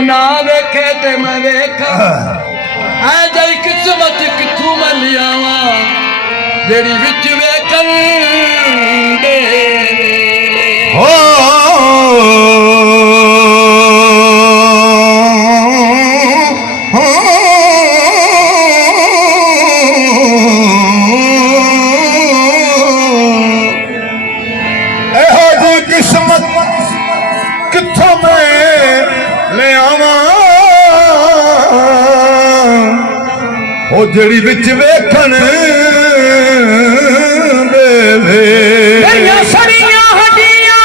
ना वेखे ते मैं वेखा ऐ जई किस्मत किथू मैं लियावा जेड़ी विच वेखन दे हो किस्मत किथों मैं ले आवा ओ जड़ी विच वेखन देवे सड़ियां हड्डियां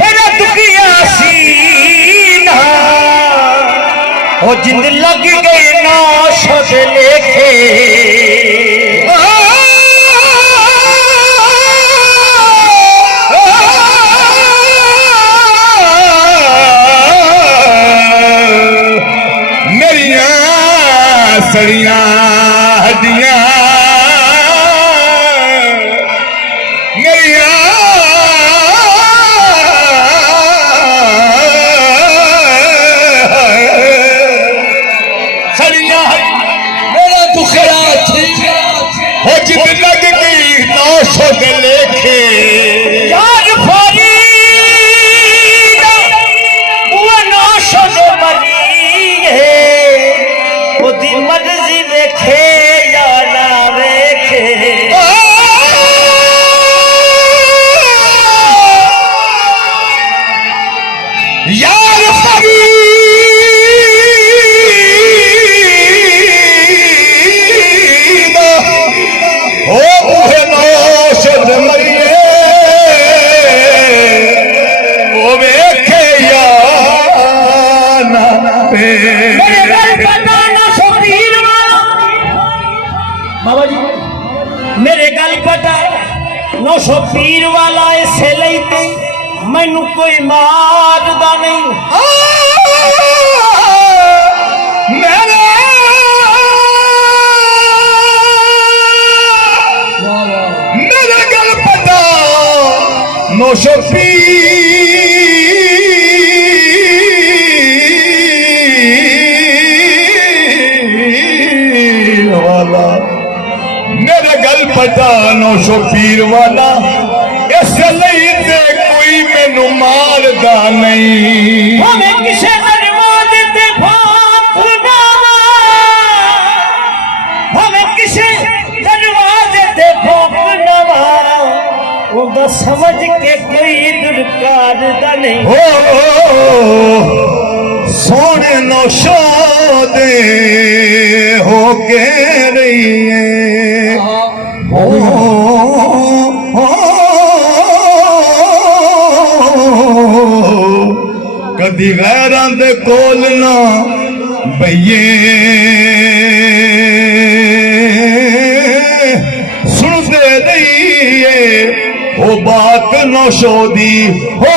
मेरा दुखिया सीना ओ जिंद लग गए ना शद लेखे सड़ियां हड्डियां मेरिया सड़ियां मेरा दुखड़ा थी हो जिद लग गई 900 लेखे यार फारी वो 900 मरी है मर्जी देखे या ना देखे यार फरीद हो उहे 900 मरिए वो वेखे या ना बाबा जी मेरे गल पता 900 पीर वाला इसे लेते मैनू कोई मारदा नहीं मेरे गल पता 900 पीर वाला मेरे गल पता 900 पीर वाला इसलिए ते कोई मैनू मारदा नहीं हमें किसे दरवाजे ते भागना हमें किसे दरवाजे ते भागना वो समझ के कोई दुरकार दा नहीं हो सोने 900 दे हो के रही है कदी गैरां दे कोल ना बइये सुनते रहिए वो बात 900 दी हो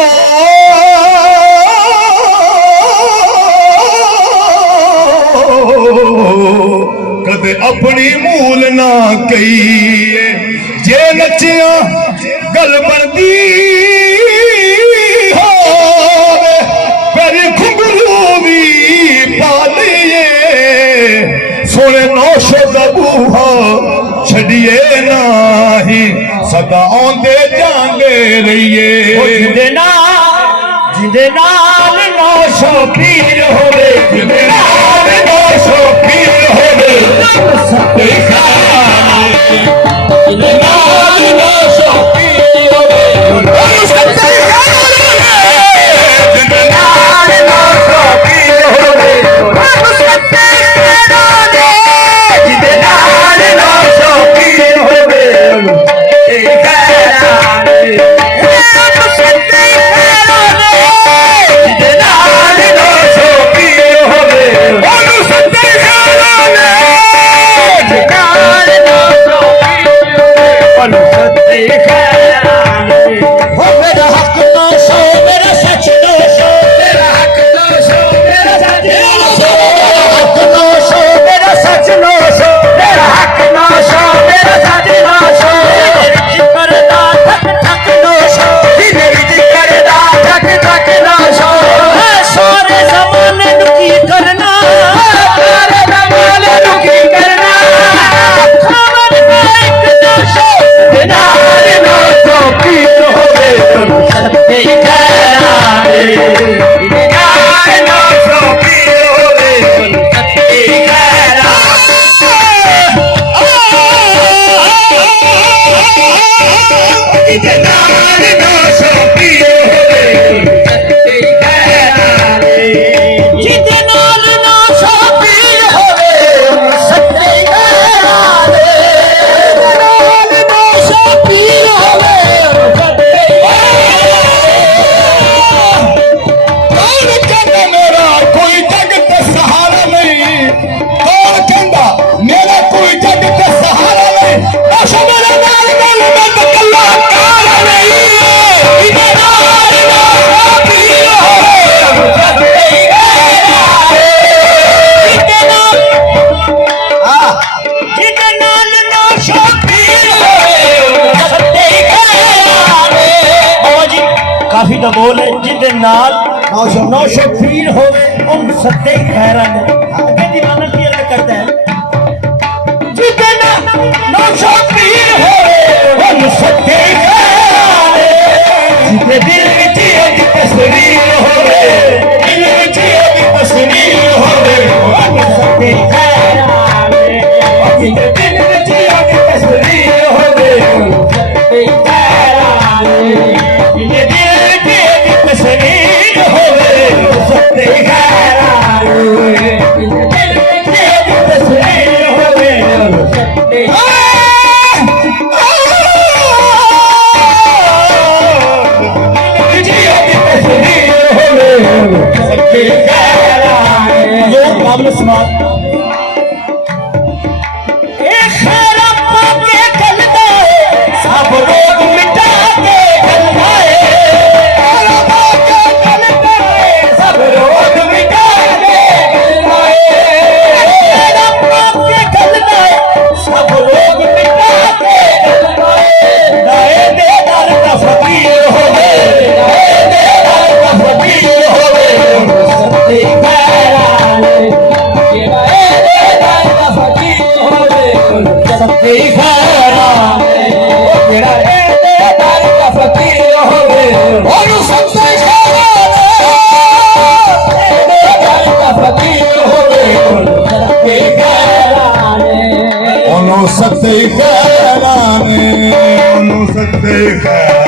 कदे अपनी मूल ना कही जे नचिया गल बनदी हो फिर घुंघरू भी पा लिए सोने 900 दा बूहा छड़िए नाही सदा आंदे जांदे रहिए जिंदे नाल 900 पीर होवे जिंदे नाल 900 पीर होवे सत्ते जिंदे नाल 900 पीर होवे सत्ते जिंदे नाल ਨੌਸ਼ੋ ਪੀਰ ਹੋਵੇ ਉਹਨ ਸੱਤੇ ਖੈਰਾਂ ਦੇ ਅੱਗੇ ਦੀ ਮਾਨਤ ਕੀ ਅਲੱਗ ਕਰਦਾ ਹੈ ਜਿਹਦੇ ਨਾ ਨੌਸ਼ੋ ਪੀਰ ਹੋਵੇ ਉਹਨ ਸੱਤੇ ਖੈਰਾਂ ਦੇ ਜਿਹਦੇ ਦਿਲ ਵਿੱਚ ਇੱਕ ਤਸਵੀਰ ਹੋਵੇ ਦਿਲ ਵਿੱਚ ਇੱਕ ਤਸਵੀਰ ਹੋਵੇ ਉਹਨ ਸੱਤੇ ਖੈਰਾਂ ਦੇ ਜਿਹਦੇ ਦਿਲ ਵਿੱਚ ਇੱਕ ਤਸਵੀਰ ਹੋਵੇ ਸੱਤੇ ਖੈਰਾਂ ਦੇ ਜਿਹਦੇ ਦਿਲ ਵਿੱਚ ਇੱਕ ਤਸਵੀਰ ਹੋਵੇ ਸੱਤੇ ਖੈਰਾਂ ਦੇ ਜਿਹਦੇ ਦਿਲ ਵਿੱਚ ਇੱਕ ਤਸਵੀਰ ਹੋਵੇ ਸੱਤੇ काबिल समाज सब रोग मिटा के गलवाए सब रोग मिटा के गलवाए सब रोग मिटा के गलवाए दाए दे दर का फकीर होवे दाए दे दर का फकीर होवे सत्ते सत्ते खैरान तेरा दे दर का फकीर होवे और सत्ते खैरान दे दर का फकीर होवे सत्ते खैरान ਉਹਨੂੰ ਸੱਤੇ ਖੈਰਾਂ ਨੇ ਉਹਨੂੰ ਸੱਤੇ ਖੈਰਾਂ